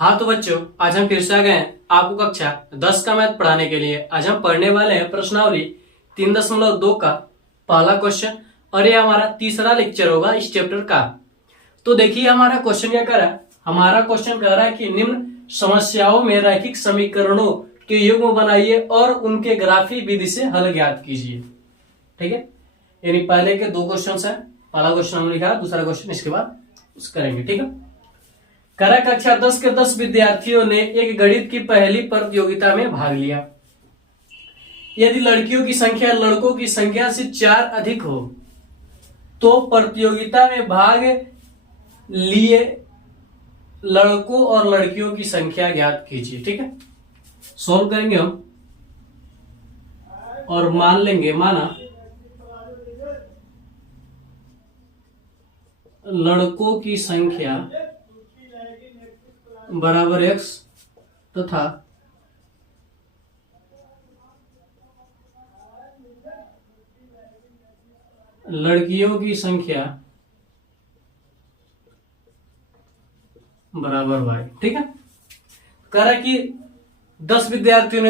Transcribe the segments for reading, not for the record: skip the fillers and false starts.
हाँ तो बच्चों, आज हम फिर से आ गए हैं आपको कक्षा 10 का मैथ पढ़ाने के लिए। आज हम पढ़ने वाले हैं प्रश्नावली 3.2 का पहला क्वेश्चन, और ये हमारा तीसरा लेक्चर होगा इस चैप्टर का। तो देखिए हमारा क्वेश्चन क्या कर रहा है। हमारा क्वेश्चन कह रहा है कि निम्न समस्याओं में रैखिक समीकरणों के युग्म बनाइए और उनके ग्राफी विधि से हल ज्ञात कीजिए। ठीक है, यानी पहले के दो क्वेश्चन है। पहला क्वेश्चन हमने लिखा, दूसरा क्वेश्चन इसके बाद करेंगे। ठीक है, करा कक्षा 10 के 10 विद्यार्थियों ने एक गणित की पहली प्रतियोगिता में भाग लिया। यदि लड़कियों की संख्या लड़कों की संख्या से 4 अधिक हो तो प्रतियोगिता में भाग लिए लड़कों और लड़कियों की संख्या ज्ञात कीजिए। ठीक है, सॉल्व करेंगे हम और मान लेंगे, माना लड़कों की संख्या बराबर x तथा लड़कियों की संख्या बराबर y। ठीक है, करा कि 10 विद्यार्थियों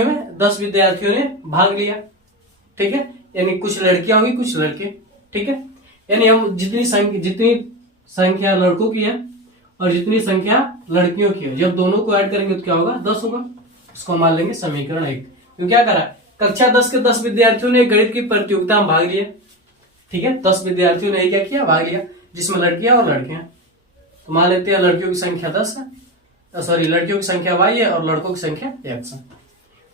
ने भाग लिया। ठीक है, यानी कुछ लड़कियां होगी कुछ लड़के। ठीक है, यानी हम जितनी संख्या लड़कों की है और जितनी संख्या लड़कियों की है, जब दोनों को ऐड करेंगे तो क्या होगा, 10 होगा। उसको मान लेंगे समीकरण 1। क्यों क्या करा, कक्षा 10 के 10 विद्यार्थियों ने गणित की प्रतियोगिता में भाग लिया। ठीक है, 10 विद्यार्थियों ने क्या किया, भाग लिया, जिसमें लड़कियां और लड़के हैं। तो मान लेते हैं लड़कियों की संख्या 10 है, सॉरी लड़कियों की संख्या y है और लड़कों की संख्या x है।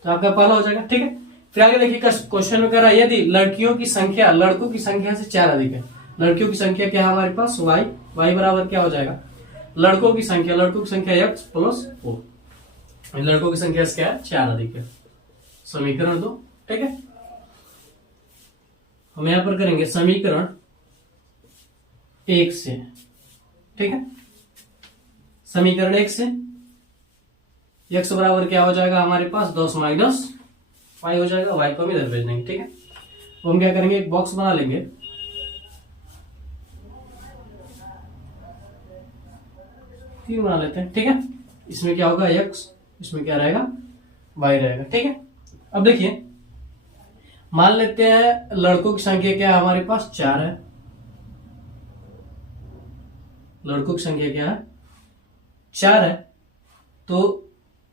तो आपका पहला हो जाएगा। ठीक है, फिर आगे देखिए क्वेश्चन में कह रहा है यदि लड़कियों की संख्या लड़कों की संख्या से 4 अधिक है। लड़कियों की संख्या क्या है हमारे पास, y बराबर क्या हो जाएगा, लड़कों की संख्या x प्लस 4। लड़कों की संख्या से क्या है, 4 अधिक है। समीकरण 2। ठीक है, हम यहां पर करेंगे समीकरण 1 से। ठीक है, समीकरण 1 से x बराबर क्या हो जाएगा हमारे पास, 10 माइनस y हो जाएगा। y को हम इधर भेज देंगे। ठीक है, तो हम क्या करेंगे, एक बॉक्स बना लेंगे। तीन बना लेते हैं। ठीक है, इसमें क्या होगा x, इसमें क्या रहेगा y रहेगा। ठीक है, अब देखिए मान लेते हैं लड़कों की संख्या क्या है हमारे पास, 4 है। लड़कों की संख्या क्या है, 4 है। तो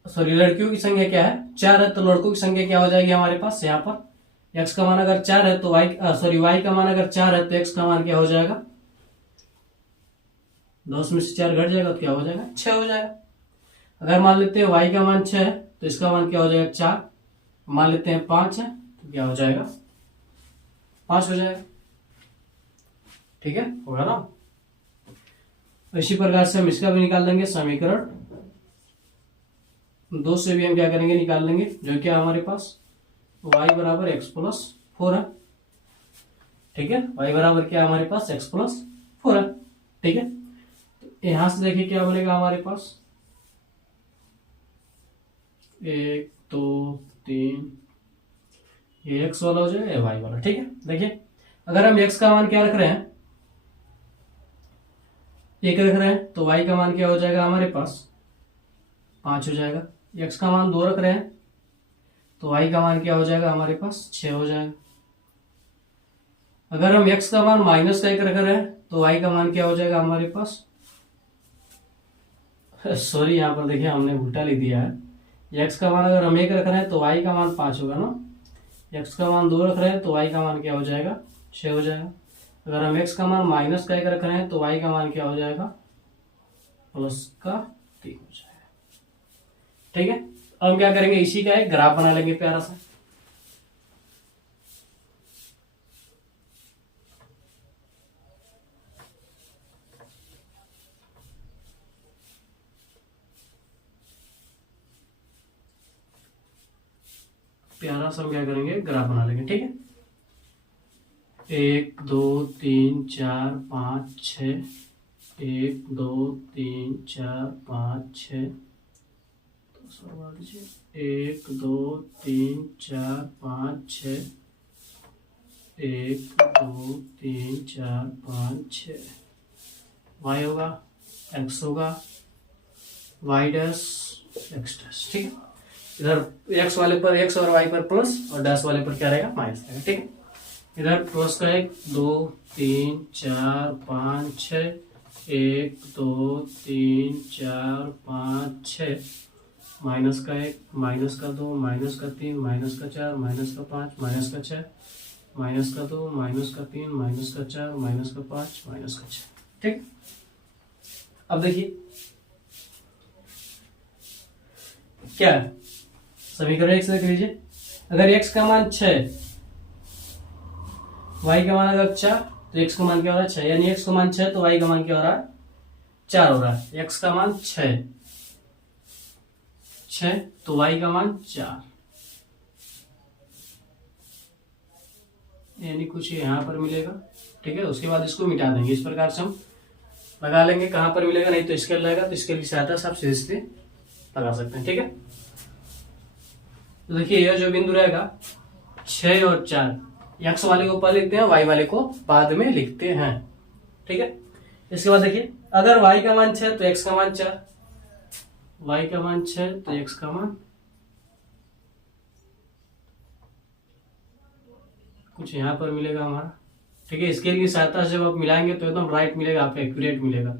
सॉरी लड़कियों की संख्या क्या है, 4 है। तो लड़कों की संख्या क्या हो जाएगी हमारे पास, यहाँ पर x का मान अगर 4 है तो y का मान अगर 4 है तो x का मान क्या हो जाएगा, 10 में से 4 घट जाएगा तो क्या हो जाएगा, 6 हो जाएगा। अगर मान लेते हैं y का मान 6 है तो इसका मान क्या हो जाएगा, 4। मान लेते हैं 5 है तो क्या हो जाएगा, 5 हो जाएगा। ठीक है, होगा ना। इसी प्रकार से हम इसका भी निकाल देंगे, समीकरण 2 से भी हम क्या करेंगे, निकाल लेंगे, जो क्या हमारे पास y बराबर x प्लस 4 है। ठीक है, y बराबर क्या हमारे पास, x प्लस 4 है। ठीक है, तो यहां से देखिए क्या बनेगा हमारे पास, 1 2 3, ये x वाला हो जाएगा, ये y वाला। ठीक है, देखिए अगर हम x का मान क्या रख रहे हैं, 1 रख रहे हैं तो y का मान क्या हो जाएगा हमारे पास, 5 हो जाएगा। x का मान 2 रख रहे हैं तो y का मान क्या हो जाएगा हमारे पास, 6 हो जाएगा। अगर हम x का मान माइनस 1 रख रहे हैं तो y का मान क्या हो जाएगा हमारे पास, सॉरी यहाँ पर देखिए हमने उल्टा लिख दिया है। x का मान अगर हम 1 रख रहे हैं तो y का मान 5 होगा ना। x का मान 2 रख रहे हैं तो y का मान क्या हो जाएगा, 6 हो जाएगा। अगर हम x का मान माइनस 1 रख रहे हैं तो y का मान क्या हो जाएगा, प्लस का 3 हो जाएगा। ठीक है, अब हम क्या करेंगे, इसी का एक ग्राफ बना लेंगे प्यारा सा। प्यारा सा हम क्या करेंगे, ग्राफ बना लेंगे। ठीक है, 1 2 3 4 5 6, 1 2 3 4 5 6, 1 2 3 4 5 6, 1 2 3 4 5 6। y होगा, x होगा, वाई डैश एक्स डैश, ठीक है। इधर एक्स वाले पर एक्स और वाई पर प्लस और डैश वाले पर क्या रहेगा, माइनस रहेगा, ठीक है। इधर प्लस का 1 2 3 4 5 6, 1 2 3 4 5 6, माइनस का 1 माइनस का 2 माइनस का 3 माइनस का 4 माइनस का 5 माइनस का 6, माइनस का 2 माइनस का 3 माइनस का 4 माइनस का 5 माइनस का 6, ठीक। अब देखिए क्या है, समीकरण एक से देख लीजिए। अगर x का मान 6, y का मान अगर 4, तो x का मान क्या हो रहा है 6, यानी x का मान 6 तो y का मान क्या हो रहा है 4 हो रहा है। x का मान 6 तो y का मान 4, यानी कुछ यहाँ पर मिलेगा, ठीक है। उसके बाद इसको मिटा देंगे, इस प्रकार से हम लगा लेंगे। कहाँ पर मिलेगा, नहीं तो स्केल रहेगा तो स्केल की सहायता से आप सीधे सीधे लगा सकते हैं, ठीक है। तो देखिए यह जो बिंदु रहेगा 6 और 4, एक्स वाले को पहले लिखते हैं, वाई वाले को बाद में लिखते हैं, ठीक है। इसके बाद देखिए अगर वाई का मान 6 तो एक्स का मान 4, वाई का मान 6 तो एक्स का मान कुछ यहाँ पर मिलेगा हमारा, ठीक है। स्केल की सहायता से जब आप मिलाएंगे तो एकदम राइट मिलेगा, आपको एक्यूरेट मिलेगा,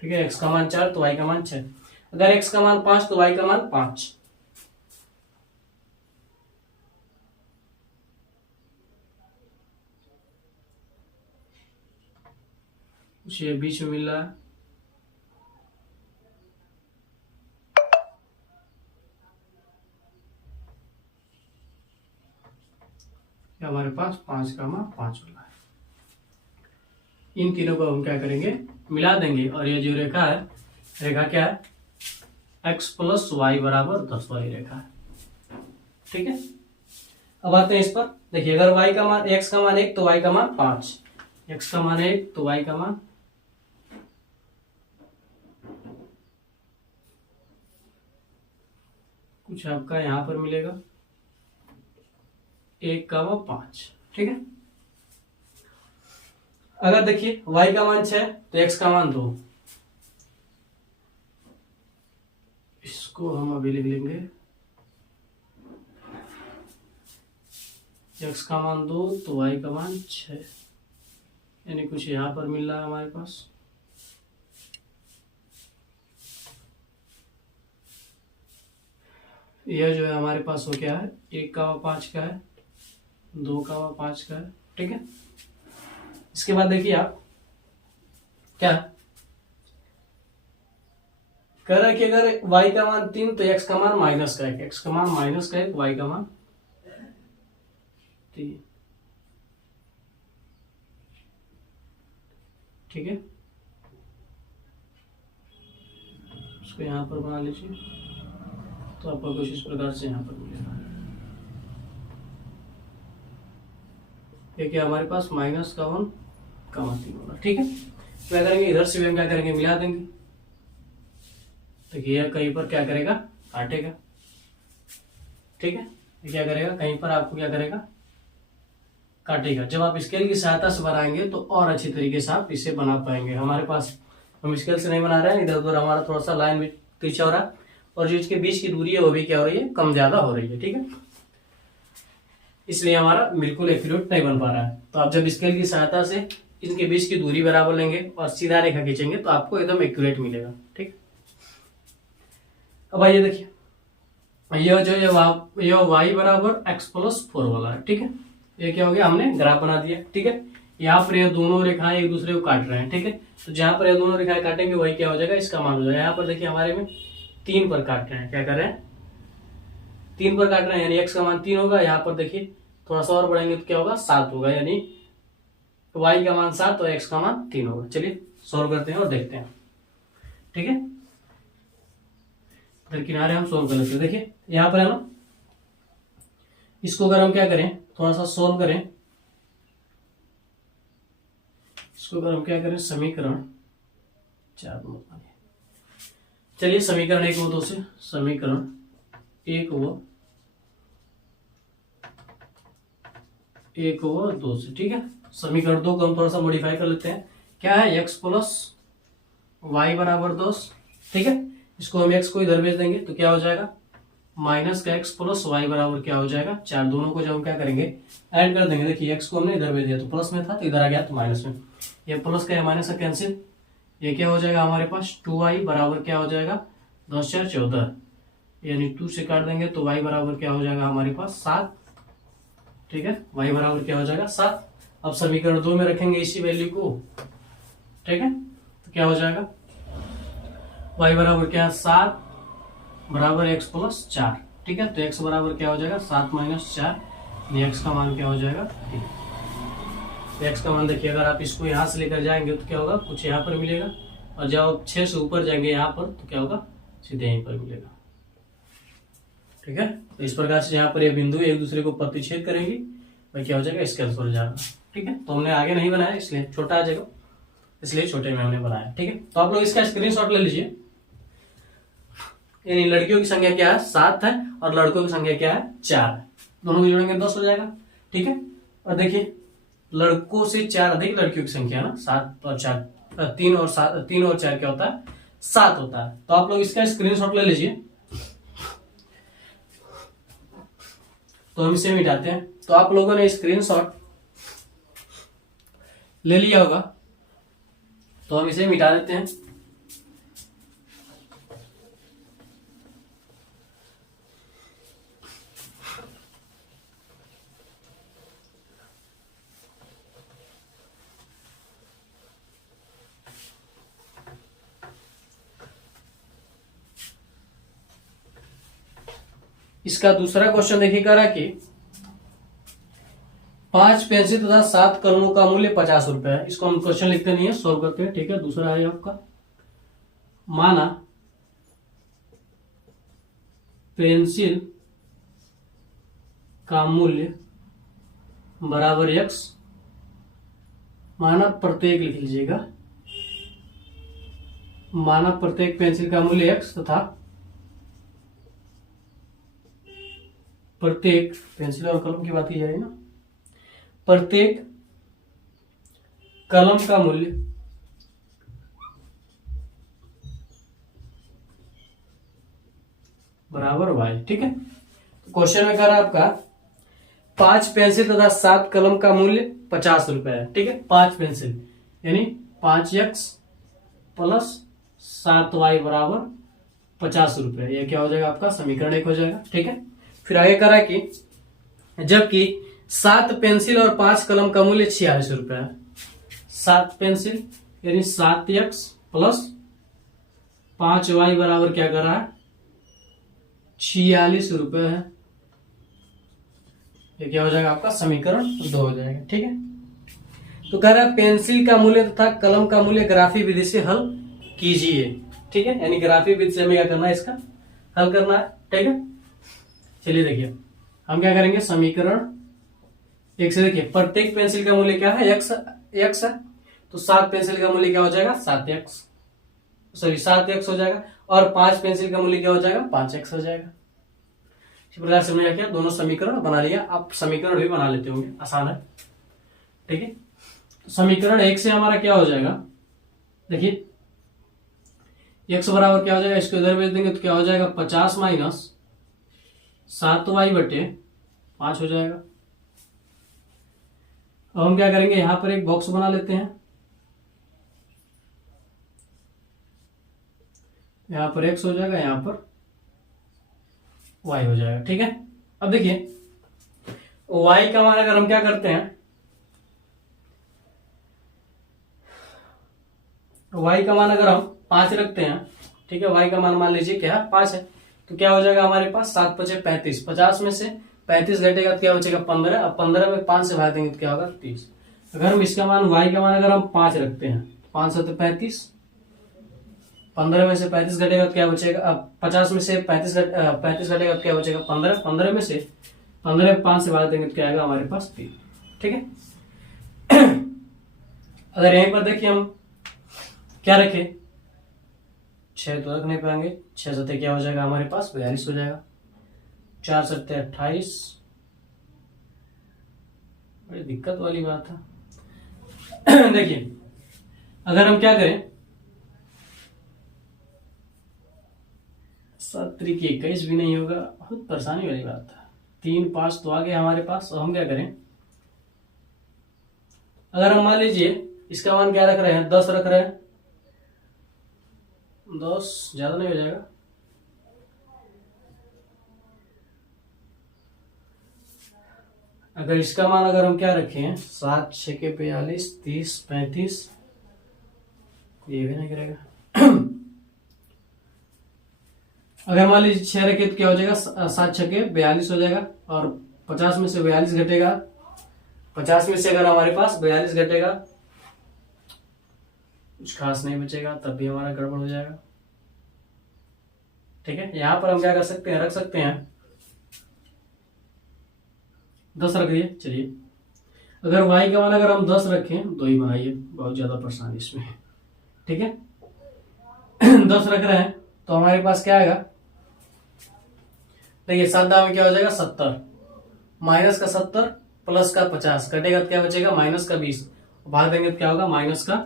ठीक है। एक्स का मान 4 तो वाई का मान 6, अगर एक्स का मान 5 तो वाई का मान 5, कुछ ये बीच में मिल रहा है, हमारे पास 5 का मान 5 वाला है। इन तीनों को हम क्या करेंगे, मिला देंगे, और ये जो रेखा है, रेखा क्या है, x प्लस वाई बराबर 10 वाली रेखा है, ठीक है। अब आते हैं इस पर, देखिए अगर y का मान x का मान 1 तो y का मान 5, x का मान 1 तो y का मान कुछ आपका यहां पर मिलेगा 1 का मान 5, ठीक है। अगर देखिए y का मान 6 तो x का मान 2, इसको हम अभी लिख लेंगे, x का मान 2 तो y का मान 6, यानी कुछ यहां पर मिल रहा है हमारे पास। यह जो है हमारे पास हो क्या है, 1 का मान 5 का है, 2 का मान 5 का है, ठीक है। इसके बाद देखिए आप क्या कह रहा है कि अगर y का मान 3 तो x का मान माइनस का 1, x का मान माइनस का 1, y का मान 3, ठीक है। उसको यहां पर बना लीजिए, तो आपको कुछ इस प्रकार से यहां पर मिलेगा। देखिए हमारे पास माइनस का 1 का मान 3 होगा, ठीक है। क्या करेंगे, इधर से भी हम क्या करेंगे, मिला देंगे। देखिए यह कहीं पर क्या करेगा, काटेगा, ठीक है। ये क्या करेगा, कहीं पर आपको क्या करेगा, काटेगा। जब आप स्केल की सहायता से बनाएंगे तो और अच्छी तरीके से आप इसे बना पाएंगे। हमारे पास हम स्केल से नहीं बना रहे हैं, इधर उधर हमारा थोड़ा सा लाइन भी पीछे हो रहा है, और जो इसके बीच की दूरी है वो भी क्या हो रही है, कम ज्यादा हो रही है, ठीक है। इसलिए हमारा बिल्कुल एक्यूरेट नहीं बन पा रहा है। तो आप जब स्केल की सहायता से इनके बीच की दूरी बराबर लेंगे और सीधा रेखा खींचेंगे तो आपको एकदम एक्यूरेट मिलेगा, ठीक। अब आइए देखिए, यह जो ये y बराबर x प्लस 4 वाला है, ठीक है। ये क्या हो गया, हमने ग्राफ बना दिया, ठीक है। यहाँ पर ये दोनों रेखाएं एक दूसरे को काट रहे हैं, ठीक है। तो जहां पर ये दोनों रेखाएं काटेंगे वही क्या हो जाएगा, इसका मान हो जाएगा। यहाँ पर देखिए हमारे में 3 पर काट रहे हैं, क्या कर रहे हैं, 3 पर काट रहे हैं, यानी x का मान 3 होगा। यहाँ पर देखिए थोड़ा सा और बढ़ेंगे तो क्या होगा, 7 होगा, यानी y का मान 7 और x का मान 3 होगा। चलिए सोल्व करते हैं और देखते हैं, ठीक है। इधर किनारे हम सोल्व कर लेते हैं। देखिए यहाँ पर है ना, इसको अगर हम क्या करें, थोड़ा सा सोल्व करें, इसको अगर हम क्या करें, समीकरण 4 चलिए समीकरण 1 व 2 से, समीकरण 1 व 2 से, ठीक है। समीकरण 2 को हम थोड़ा सा मॉडिफाई कर लेते हैं। क्या है, x प्लस y बराबर 10, ठीक है। इसको हम x को इधर भेज देंगे तो क्या हो जाएगा, माइनस का x प्लस y बराबर क्या हो जाएगा 4। दोनों को जब हम क्या करेंगे, ऐड कर देंगे। देखिए x को हमने इधर भेज दिया तो प्लस में था, तो इधर आ गया तो माइनस में। ये प्लस का या माइनस का कैंसिल, ये क्या हो जाएगा हमारे पास 2y बराबर क्या हो जाएगा 10 4 14, यानी 2 से काट देंगे तो y बराबर क्या हो जाएगा हमारे पास 7, ठीक है। y बराबर क्या हो जाएगा 7। अब समीकरण 2 में रखेंगे इसी वैल्यू को, ठीक है। तो क्या हो जाएगा y बराबर क्या है 7 बराबर x प्लस 4, ठीक है। तो x बराबर क्या हो जाएगा 7 माइनस 4, x का मान क्या हो जाएगा 3। तो x का मान देखिए, अगर आप इसको यहाँ से लेकर जाएंगे तो क्या होगा, कुछ यहाँ पर मिलेगा, और जब आप 6 से ऊपर जाएंगे यहाँ पर तो क्या होगा, सीधे यहीं पर मिलेगा, ठीक है। तो इस प्रकार से यहाँ पर ये बिंदु एक दूसरे को प्रतिच्छेद करेंगी और क्या हो जाएगा, इसके आंसर जाना, ठीक है। तो हमने आगे नहीं बनाया इसलिए छोटा आ जाएगा, इसलिए छोटे में हमने बनाया, ठीक है। तो आप लोग इसका स्क्रीनशॉट ले लीजिए। यानी लड़कियों की संख्या क्या है 7 है और लड़कों की संख्या क्या है 4 है। दोनों को जोड़ेंगे 10 हो जाएगा, ठीक है। और देखिए लड़कों से 4 अधिक लड़कियों की संख्या ना 7 और 4, 3 और 4 क्या होता है 7 होता है। तो आप लोग इसका स्क्रीनशॉट ले लीजिए। तो हम इसे मिटाते हैं। तो आप लोगों ने स्क्रीनशॉट ले लिया होगा, तो हम इसे मिटा देते हैं। इसका दूसरा क्वेश्चन देखिए कह रहा कि 5 पेंसिल तथा 7 कलमों का मूल्य 50 रुपए है। इसको हम क्वेश्चन लिखते नहीं है, सॉल्व करते हैं, ठीक है। दूसरा है आपका, माना पेंसिल का मूल्य बराबर x, माना प्रत्येक लिख लीजिएगा, माना प्रत्येक पेंसिल का मूल्य x तथा प्रत्येक पेंसिल और कलम की बात की जाएगी ना, प्रत्येक कलम का मूल्य बराबर y, ठीक है। क्वेश्चन में कह रहा है आपका 5 पेंसिल तथा 7 कलम का मूल्य 50 रुपए है, ठीक है। 5 पेंसिल यानी 5x प्लस 7y बराबर 50 रुपए, यह क्या हो जाएगा आपका समीकरण 1 हो जाएगा, ठीक है। फिर आगे करा कि जबकि 7 पेंसिल और 5 कलम का मूल्य 46 रुपए है। 7 पेंसिल यानी 7x प्लस 5y बराबर क्या कर रहा है 46 रुपए है, ये क्या हो जाएगा आपका समीकरण 2 हो जाएगा, ठीक है। तो कह रहा है पेंसिल का मूल्य तथा कलम का मूल्य ग्राफी विधि से हल कीजिए, ठीक है। यानी ग्राफी विधि से हमें क्या करना है, इसका हल करना है, ठीक है। चलिए देखिए हम क्या करेंगे, समीकरण 1 से देखिए प्रत्येक पेंसिल का मूल्य क्या है x है, तो 7 पेंसिल का मूल्य क्या हो जाएगा 7x हो जाएगा, और 5 पेंसिल का मूल्य क्या हो जाएगा 5x हो जाएगा। इस प्रकार से हमने क्या दोनों समीकरण बना लिया। आप समीकरण भी बना लेते होंगे, आसान है, ठीक है। तो समीकरण 1 से हमारा क्या हो जाएगा, देखिए x बराबर क्या हो जाएगा, इसको इधर भेज देंगे तो क्या हो जाएगा 50 माइनस 7y बटे 5 हो जाएगा। अब हम क्या करेंगे, यहां पर एक बॉक्स बना लेते हैं, यहां पर x हो जाएगा, यहां पर y हो जाएगा, ठीक है। अब देखिए y का मान अगर हम क्या करते हैं, y का मान अगर हम 5 रखते हैं, ठीक है, y का मान मान लीजिए क्या है 5 है, तो क्या हो जाएगा हमारे पास 7 5 35, 50 में से 35 घटेगा तो क्या बचेगा 15। अब 15 में 5 से भाग देंगे तो क्या होगा 30। अगर हम इसका मान y का मान अगर हम 5 रखते हैं, 5 से 35, 15 में से 35 घटेगा तो क्या बचेगा, अब 50 में से 35 घटेगा तो क्या बचेगा 15, 15 में से 15 में 5 से भाग देंगे तो क्या आएगा हमारे पास 3, ठीक है। अगर यहीं पर देखिए हम क्या रखे, 6 तो रख नहीं पाएंगे, 6 सत्ते क्या हो जाएगा हमारे पास 42 हो जाएगा, 4 सत्ते 28, बड़ी दिक्कत वाली बात है। देखिए अगर हम क्या करें, 7 3 21 भी नहीं होगा, बहुत परेशानी वाली बात है। 3 5 तो आ गया हमारे पास। अब हम क्या करें, अगर हम मान लीजिए इसका मान क्या रख रहे हैं, 10 रख रहे हैं, 10 ज्यादा नहीं हो जाएगा, अगर इसका मान अगर हम क्या रखें 7 6 के 42 30 35, ये भी नहीं करेगा। अगर मान लीजिए 6 रखे तो क्या हो जाएगा, 7 6 42 हो जाएगा, और 50 में से 42 घटेगा, 50 में से अगर हमारे पास 42 घटेगा, कुछ खास नहीं बचेगा, तब भी हमारा गड़बड़ हो जाएगा। ठीक है, यहां पर हम क्या कर सकते हैं, रख सकते हैं 10 रख दिए। चलिए, अगर y का मान अगर हम 10 रखें, तो ही बनाइए, बहुत ज्यादा परेशानी इसमें है। ठीक है, 10 रख रहे हैं तो हमारे पास क्या आएगा, देखिए 7 में क्या हो जाएगा 70, माइनस का 70 प्लस का 50 कटेगा तो क्या बचेगा माइनस का 20, भाग देंगे तो क्या होगा माइनस का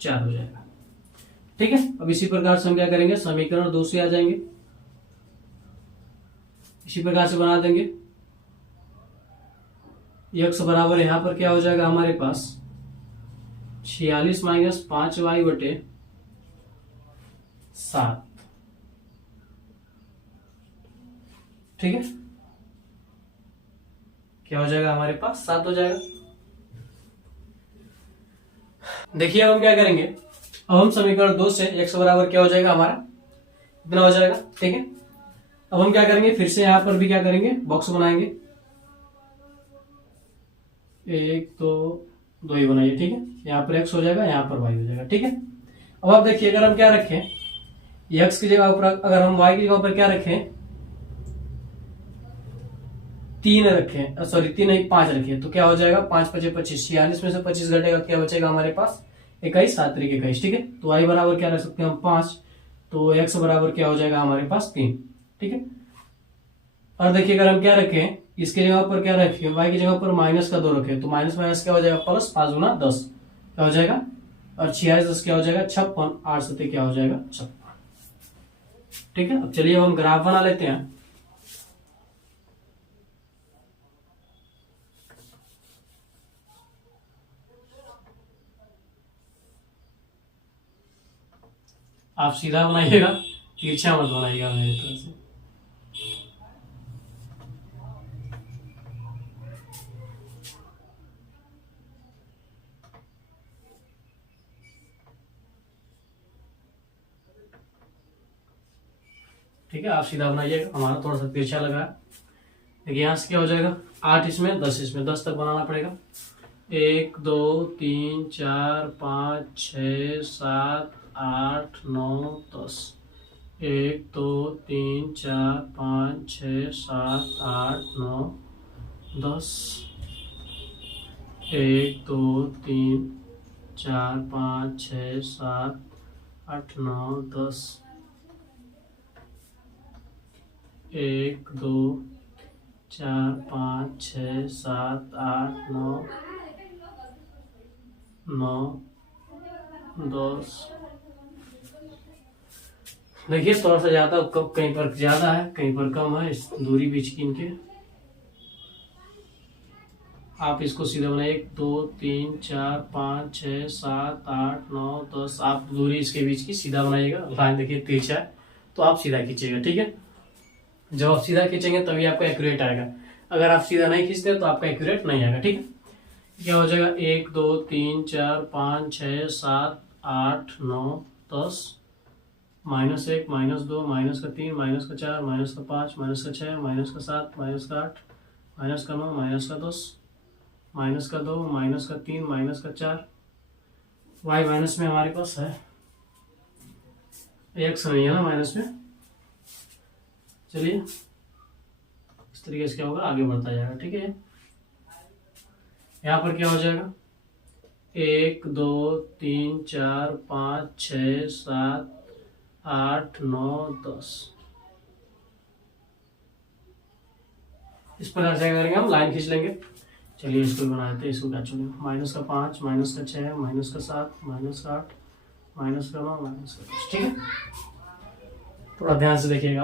4 हो जाएगा। ठीक है, अब इसी प्रकार से हम क्या करेंगे, समीकरण 2 से आ जाएंगे, इसी प्रकार से बना देंगे। x बराबर यहां पर क्या हो जाएगा हमारे पास 46 माइनस 5y बटे 7। ठीक है, क्या हो जाएगा हमारे पास 7 हो जाएगा। देखिए अब हम क्या करेंगे, अब हम समीकरण 2 से x बराबर क्या हो जाएगा हमारा इतना हो जाएगा। ठीक है, अब हम क्या करेंगे, फिर से यहां पर भी क्या करेंगे, बॉक्स बनाएंगे, 1 2 2 ही बनाइए। ठीक है, यहाँ पर x हो जाएगा, यहाँ पर y हो जाएगा। ठीक है, अब आप देखिए अगर हम क्या रखें, x की जगह पर अगर हम y की जगह पर क्या रखें 3 रखें, सॉरी 3 नहीं 5 रखें, तो क्या हो जाएगा 5 5 25, 46 में से 25 घटेगा, क्या बचेगा हमारे पास 21, 7 3 21। ठीक है, तो y बराबर क्या रख सकते हैं हम 5, तो x बराबर क्या हो जाएगा हमारे पास 3। ठीक है, और देखिए अगर हम क्या रखें, इसके जगह पर क्या रखें, y की जगह पर माइनस का 2 रखें, तो माइनस माइनस क्या हो जाएगा प्लस, 5 गुना 10 क्या हो जाएगा, और 46 10 क्या हो जाएगा 56, 8 7 क्या हो जाएगा 56। ठीक है, अब चलिए अब हम ग्राफ बना लेते हैं। आप सीधा बनाइएगा, तिरछा मत बनाइएगा मेरी तरफ से। ठीक है, आप सीधा बनाइएगा, हमारा थोड़ा सा तिरछा लगा है। देखिए यहाँ से क्या हो जाएगा 8 इसमें 10 इसमें, 10 तक बनाना पड़ेगा। 1 2 3 4 5 6 7 8 9 10, 1 2 3 4 5 6 7 8 9 10, 1 2 3 4 5 6 7 8 9 10, 1 2 4 5 6 7 8 9 9 10। देखिए थोड़ा सा ज्यादा, कहीं पर ज्यादा है कहीं पर कम है, इस दूरी बीच की इनके। आप इसको सीधा बनाए 1 2 3 4 5 6 7 8 9 10, आप दूरी इसके बीच की सीधा बनाइएगा। लाइन देखिए तिरछा है तो आप सीधा खींचिएगा। ठीक है, जब आप सीधा खींचेंगे तभी आपका एक्यूरेट आएगा, अगर आप सीधा नहीं खींचते तो आपका एक्यूरेट नहीं आएगा। ठीक है, क्या हो जाएगा 1 2 3 4 5 6 7 8 9 10, -1 -2 -3 -4 -5 -6 -7 -8 -9 -10 -2 -3 -4, y माइनस में हमारे पास है, x नहीं है ना माइनस में। चलिए इस तरीके से क्या होगा आगे बढ़ता जाएगा। ठीक है, यहाँ पर क्या हो जाएगा 1 2 3 4 5 6 7 8 9 10, इस प्रकार से करेंगे हम, लाइन खींच लेंगे। चलिए इसको भी बना देते हैं, इसको क्या चुनेंगे, -5 -6 -7 -8 -9 -10। ठीक है, थोड़ा ध्यान से देखिएगा।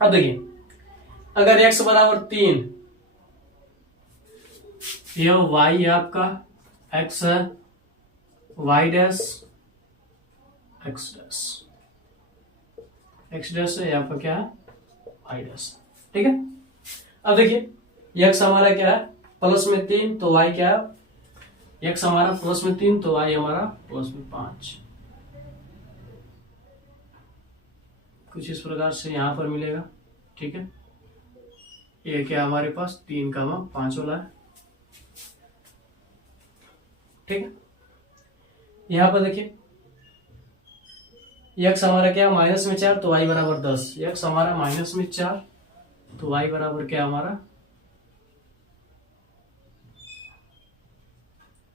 अब देखिए, अगर x बराबर 3, यह y आपका x है, y dash x dash, x dash है, यहाँ पर क्या है y डैश, ठीक है। अब देखिए x हमारा क्या है प्लस में 3, तो y क्या है, x हमारा प्लस में 3 तो y हमारा प्लस में 5। कुछ इस प्रकार से यहां पर मिलेगा, ठीक है। ये क्या हमारे पास 3 का 5 वाला है, ठीक है। यहां पर देखिए x हमारा क्या माइनस में 4 तो y बराबर 10, x हमारा माइनस में 4 तो y बराबर क्या हमारा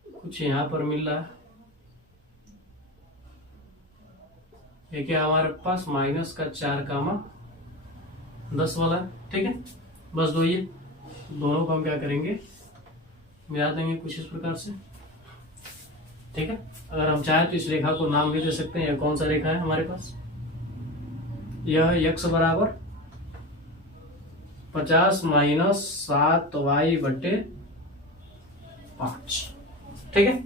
कुछ यहां पर मिल रहा है, ये क्या हमारे पास माइनस का 4 का 10 वाला है, ठीक है। बस दो ये दोनों को हम क्या करेंगे मिला देंगे कुछ इस प्रकार से, ठीक है। अगर हम चाहें तो इस रेखा को नाम भी दे सकते हैं। यह कौन सा रेखा है हमारे पास, यह x बराबर 50 माइनस 7y बटे 5, ठीक है।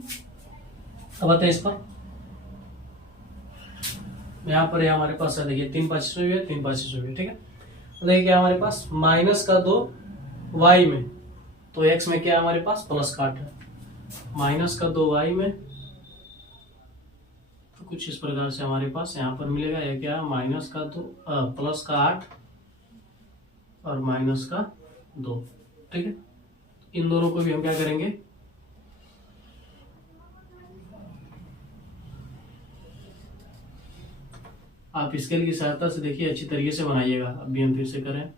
अब आते हैं इस पर, यहाँ पर हमारे पास है देखिए 3 5 है, 3 5 है, ठीक है। तो देखिए क्या हमारे पास माइनस का 2 y में, तो x में क्या हमारे पास प्लस का 8 है, माइनस का 2 y में, तो कुछ इस प्रकार से हमारे पास यहाँ पर मिलेगा। यह क्या माइनस का 2 प्लस का 8 और माइनस का 2, ठीक है। इन दोनों को भी हम क्या करेंगे आप स्केल की सहायता से देखिए अच्छी तरीके से बनाइएगा। अभी हम फिर से करें,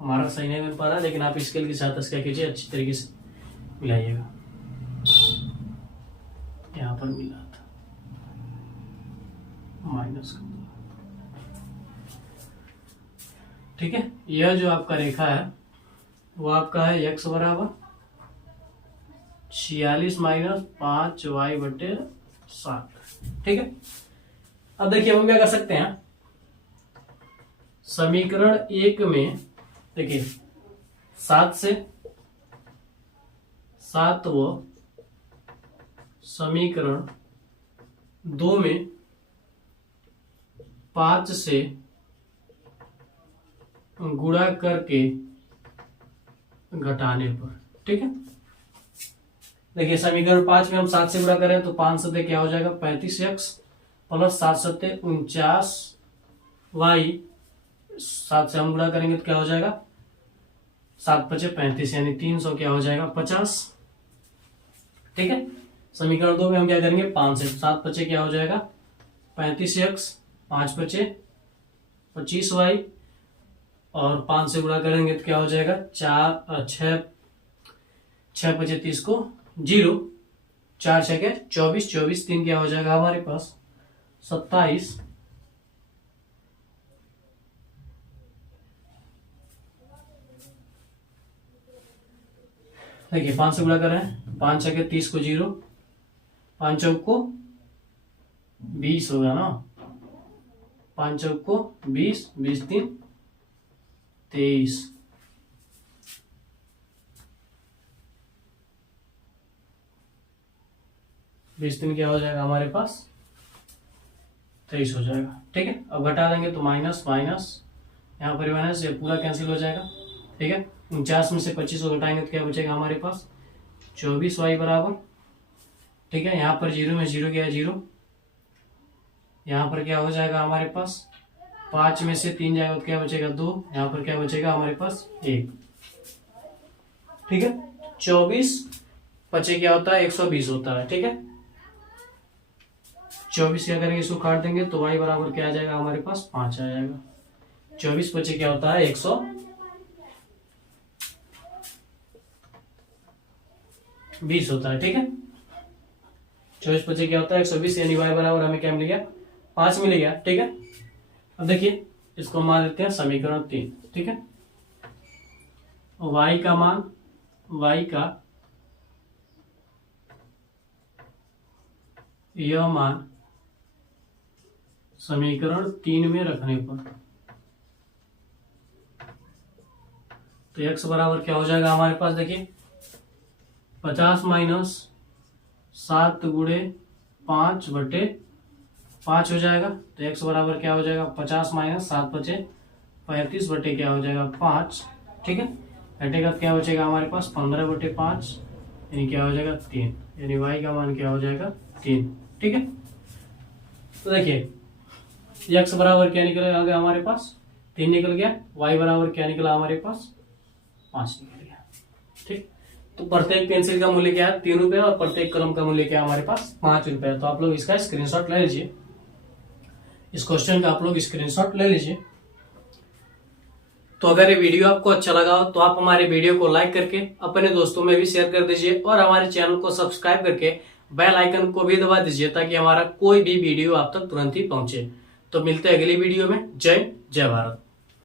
हमारा सही नहीं बन पा रहा, लेकिन आप स्केल की सहायता से क्या कीजिए अच्छी तरीके से मिलाइएगा। यहाँ पर मिला था माइनस का 2, ठीक है। यह जो आपका रेखा है वो आपका है x बराबर 46 माइनस 5y बटे 7, ठीक है। अब देखिए हम क्या कर सकते हैं, समीकरण 1 में देखिए 7 से 7 व समीकरण 2 में 5 से गुणा करके घटाने पर, ठीक है। देखिए समीकरण 5 में हम 7 से गुणा करें तो 5 सत्ते क्या हो जाएगा 35x प्लस 7 सत्ते 49y, 7 से हम गुणा करेंगे तो क्या हो जाएगा 7 पचे 35, यानी 300 क्या हो जाएगा 50, ठीक है। समीकरण 2 में हम क्या करेंगे 5 से, 7 पचे क्या हो जाएगा 35x, 5 पचे 25y और 5 से गुणा करेंगे तो क्या हो जाएगा 6 पचे 30 को 0, 4 6 के 24, 24 3 क्या हो जाएगा हमारे पास 27। देखिए 5 से गुणा करें, 5 6 के 30 को 0, 5 चौक को 20 होगा ना, 5 चौक को 20, 20 3 23, बीस दिन क्या हो जाएगा हमारे पास 23 हो जाएगा, ठीक है। अब घटा देंगे तो माइनस माइनस, यहाँ पर माइनस, ये पूरा कैंसिल हो जाएगा, ठीक है। 49 में से 25 को घटाएंगे तो क्या बचेगा हमारे पास 24y बराबर, ठीक है। यहाँ पर 0 में 0 क्या है 0, यहाँ पर क्या हो जाएगा हमारे पास 5 में से 3 जाएगा तो क्या बचेगा 2, यहाँ पर क्या बचेगा हमारे पास 1, ठीक है। 24 पचे क्या होता है 120 होता है, ठीक है। 24 क्या करेंगे इसको काट देंगे तो y बराबर क्या आ जाएगा हमारे पास 5 आ जाएगा। 24 पचे क्या होता है 120 होता है, ठीक है। 24 पचे क्या होता है 120, यानी y बराबर हमें क्या मिल गया 5 मिल गया, ठीक है। अब देखिए इसको मान लेते हैं समीकरण 3, ठीक है। y का मान, y का यह मान समीकरण 3 में रखने पर, तो x बराबर क्या हो जाएगा हमारे पास, देखिए 50 माइनस 7 गुणे 5/5 हो जाएगा। तो x बराबर क्या हो जाएगा, 50 माइनस 7 बचे 35 बटे क्या हो जाएगा 5, ठीक है। घटेगा तो क्या बचेगा हमारे पास 15/5, यानी क्या हो जाएगा 3, यानी y का मान क्या हो जाएगा 3, ठीक है। तो देखिए x बराबर क्या निकल गया हमारे पास 3 निकल गया, y बराबर क्या निकला हमारे पास 5 निकल गया, ठीक। तो प्रत्येक पेंसिल का मूल्य क्या है 3 रुपए और प्रत्येक कलम का मूल्य क्या है हमारे पास 5 रुपए। तो आप लोग इसका स्क्रीनशॉट ले लीजिए, इस क्वेश्चन का आप लोग स्क्रीनशॉट ले लीजिए। तो अगर ये वीडियो आपको अच्छा लगा हो तो आप हमारे वीडियो को लाइक करके अपने दोस्तों में भी शेयर कर दीजिए और हमारे चैनल को सब्सक्राइब करके बेल आइकन को भी दबा दीजिए ताकि हमारा कोई भी वीडियो आप तक तुरंत ही पहुंचे। तो मिलते हैं अगली वीडियो में। जय भारत।